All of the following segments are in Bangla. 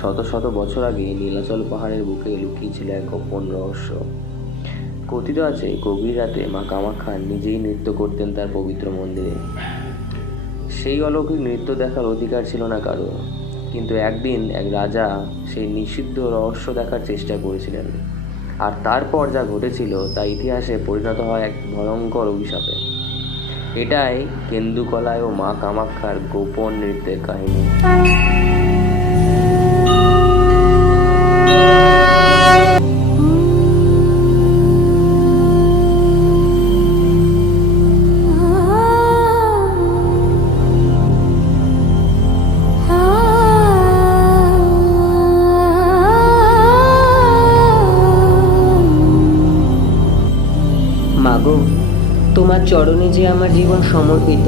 শত শত বছর আগে নীলাচল পাহাড়ের বুকে লুকিয়ে ছিল এক গোপন রহস্য। কথিত আছে গভীর রাতে মা কামাখ্যা নিজেই নৃত্য করতেন তার পবিত্র মন্দিরে। সেই অলৌকিক নৃত্য দেখার অধিকার ছিল না কারো, কিন্তু একদিন এক রাজা সেই নিষিদ্ধ রহস্য দেখার চেষ্টা করেছিলেন, আর তারপর যা ঘটেছিল তা ইতিহাসে পরিণত হয় এক ভয়ঙ্কর অভিশাপে। এটাই কেন্দুকলায় ও মা কামাখ্যার গোপন নৃত্যের কাহিনী। মাগো, তোমার চরণে যে আমার জীবন সমর্পিত।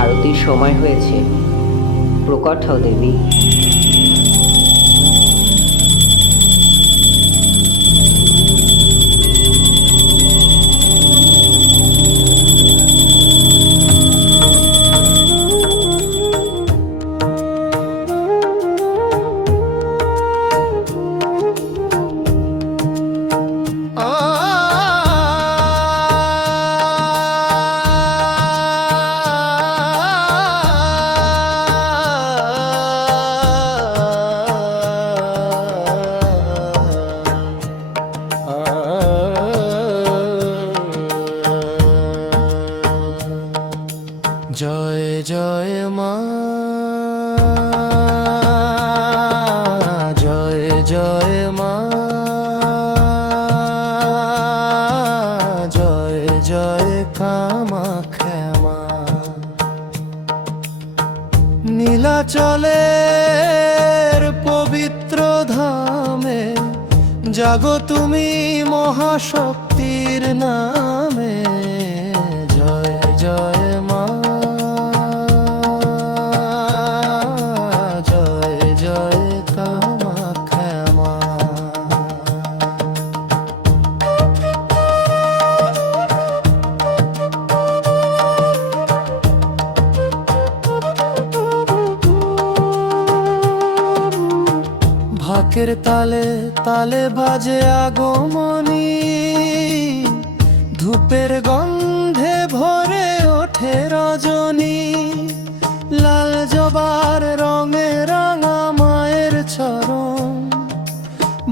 আরতির সময় হয়েছে, প্রকট হও দেবী। জয় জয় মা, জয় জয় মা, জয় জয় কামাখ্যা মা। নীলাচলের পবিত্র ধামে জাগো তুমি মহাশক্তির নামে। জয় জয় মা, জয় জয় কামাখ্যা মা। ঢাকের তালে তালে বাজে আগমনী, ধূপের গন্ধে ভরে ওঠে রজনী। লাল জবার রঙে রাঙা মায়ের চরণ,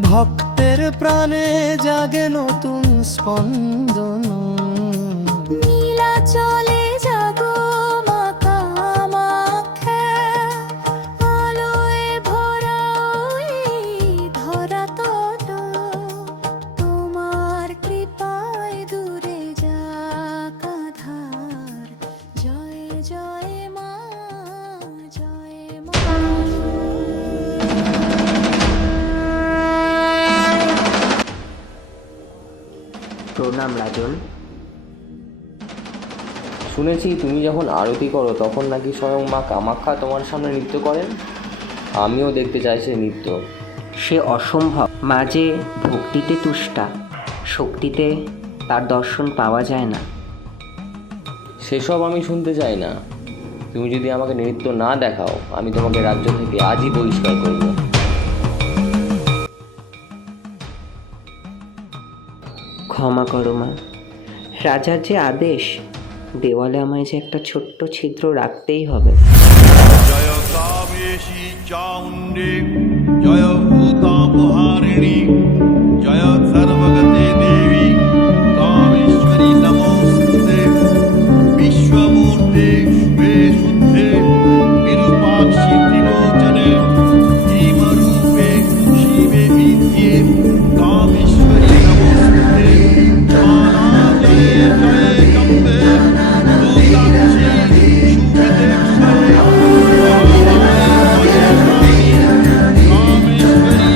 ভক্তের প্রাণে জাগে নতুন স্পন্দন। নীলাচলে জাগো মা কামাখ্যা, আলোয় ভরা এই ধরাতল, তোমার কৃপায় দূরে যাক আঁধার। জয় জয় মা, জয় মা। প্রণাম রাজন। শুনেছি তুমি যখন আরতি করো তখন নাকি স্বয়ং মা কামাখ্যা তোমার সামনে নৃত্য করেন। আমিও দেখতে চাই সেই নৃত্য। সে অসম্ভব। মা যে ভক্তিতে তুষ্টা, শক্তিতে তার দর্শন পাওয়া যায় না। সেসব আমি শুনতে চাই না। তুমি যদি আমাকে নৃত্য না দেখাও, আমি তোমাকে রাজ্য থেকে আজই বহিষ্কার করব। ক্ষমা করো মা, রাজার যে আদেশ, দেওয়ালে আমায় যে একটা ছোট্ট ছিদ্র রাখতেই হবে। জয় কামেশী চামুণ্ডী, জয় ভূতাপহারিণী, জয় সর্বগতে দেবী কামেশ্বরী নমস্তুতে। বিশ্বমূর্তে শুভে শুদ্ধে বিরূপাক্ষি ত্রিলোচনে, ভীমরূপে শিবে বিদ্যে কামেশ্বরী নমস্তুতে। মালাজয়ে জয় কম্বে দুর্গাক্ষী শুভে দেবশয়ে, কামেশ্বরী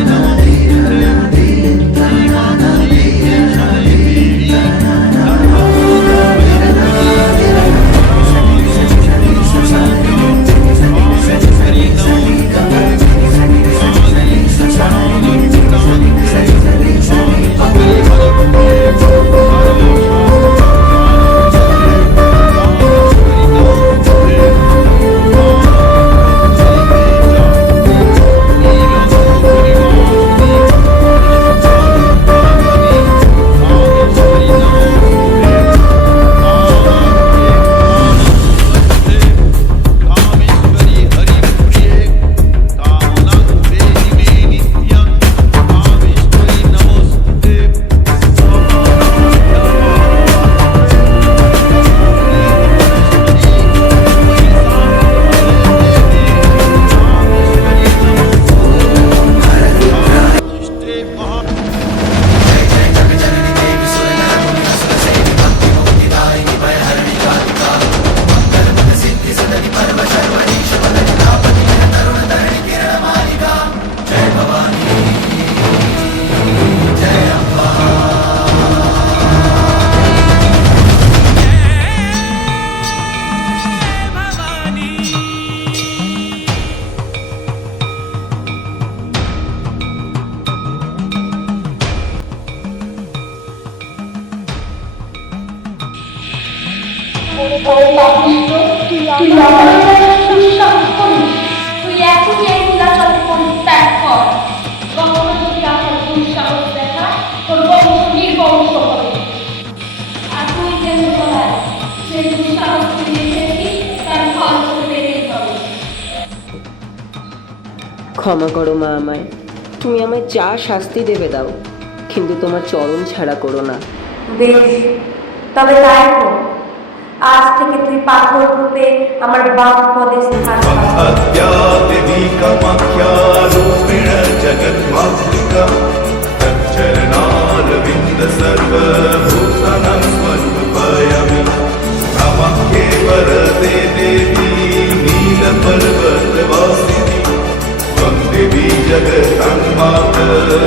নমস্তুতে। তুই অবহেলার দুঃসাহস করিস, তুই এখনই এই নীলাচল পরিত্যাগ কর। কখনো যদি আমার দুঃসাহস দেখা, তোর বংশ নির্বংশ হবে। আর তুই যে বলার যে দুঃসাহস তুই দেখেছিস তার ফল তোকে পেতেই হবে। ক্ষমা করো মা আমায়, তুমি আমায় যা শাস্তি দেবে দাও, কিন্তু তোমার চরণ ছাড়া করো না। বেশ, তবে তাই হোক। আজ থেকে তুই পাথর রূপে আমার বাম পদে স্থান পাবি। देवी कामाख्या रूपेण जगन्मातृका तच्चरणारविन्द सर्वभूतानां स्वरूपयामि कामाख्ये वरदे देवी नीलपर्वतवासिनी त्वं देवी जगन्मातर्